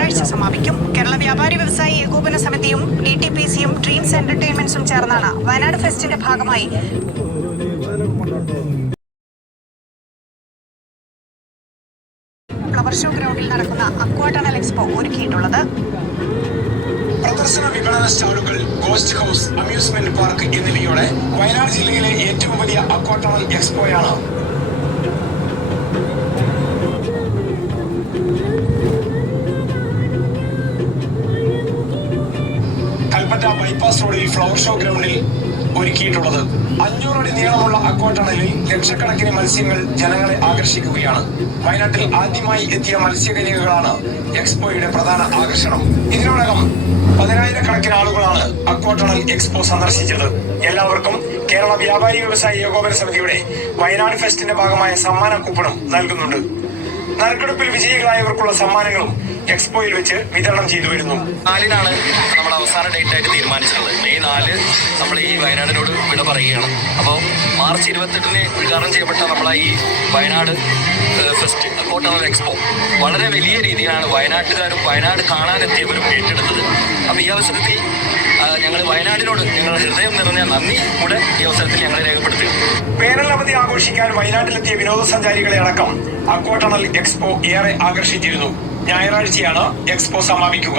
ഞായറാഴ്ച സമാപിക്കും. കേരള വ്യാപാരി വ്യവസായി ഏകോപന സമിതിയും DTPCയും ഡ്രീംസ് എന്റർടൈൻമെന്റ്സും ചേർന്നാണ് വയനാട് ഫെസ്റ്റിന്റെ ഭാഗമായി ഫ്ലവർ ഷോ ഗ്രൗണ്ടിൽ നടക്കുന്ന അക്വാടണൽ എക്സ്പോ ഒരുക്കിയിട്ടുള്ളത്. പ്രദർശന വിപണന സ്റ്റാളുകൾ, ഗോസ്റ്റ് ഹൗസ്, അമ്യൂസ്മെന്റ് പാർക്ക് എന്നിവയോടെ വയനാട് ജില്ലയിലെ ഏറ്റവും വലിയ അക്വാടണൽ എക്സ്പോയാണ്. കൽപ്പറ്റ ബൈപ്പാസ് റോഡിൽ ഫ്ലവർ ഷോ ഗ്രൗണ്ടിൽ ഒരുക്കിയിട്ടുള്ളത്. 500 അടി നീളമുള്ള അക്വാടണലിൽ ലക്ഷക്കണക്കിന് മത്സ്യങ്ങൾ ജനങ്ങളെ ആകർഷിക്കുകയാണ്. വയനാട്ടിൽ ആദ്യമായി എത്തിയ മത്സ്യകന്യകകളാണ് എക്സ്പോയുടെ പ്രധാന ആകർഷണം. ഇതിനോടകം 10,000-കണക്കിന് ആളുകളാണ് അക്വാടണൽ എക്സ്പോ സന്ദർശിച്ചത്. എല്ലാവർക്കും കേരള വ്യാപാരി വ്യവസായി ഏകോപന സമിതിയുടെ വയനാട് ഫെസ്റ്റിന്റെ ഭാഗമായ സമ്മാന കൂപ്പണും നൽകുന്നുണ്ട്. നറുക്കെടുപ്പിൽ വിജയികളായവർക്കുള്ള സമ്മാനങ്ങളും എക്സ്പോയിൽ വെച്ച് വിതരണം ചെയ്തു വരുന്നു. 4-നാണ് നമ്മൾ അവസാന ഡേറ്റ് ആയിട്ട് തീരുമാനിച്ചിട്ടുള്ളത്. മെയ് 4 നമ്മൾ ഈ വയനാടിനോട് വിട പറയുകയാണ്. അപ്പോൾ മാർച്ച് 28-ന് ഉദ്ഘാടനം ചെയ്യപ്പെട്ട നമ്മളെ ഈ വയനാട് ഫെസ്റ്റ് അക്വാടണൽ എക്സ്പോ വളരെ വലിയ രീതിയിലാണ് വയനാട്ടുകാരും വയനാട് കാണാനെത്തിയവരും ഏറ്റെടുത്തത്. അപ്പോൾ ഈ അവസരത്തിൽ ഞങ്ങൾ വയനാടിനോട് ഞങ്ങളുടെ ഹൃദയം നിറഞ്ഞ നന്ദി കൂടെ ഈ അവസരത്തിൽ ഞങ്ങൾ രേഖപ്പെടുത്തി. വേനൽ അവധി ആഘോഷിക്കാൻ വയനാട്ടിലെത്തിയ വിനോദസഞ്ചാരികളെ അടക്കം അക്വാടണൽ എക്സ്പോ ഏറെ ആകർഷിച്ചിരുന്നു. ഞായറാഴ്ചയാണ് എക്സ്പോ സമാപിക്കുക.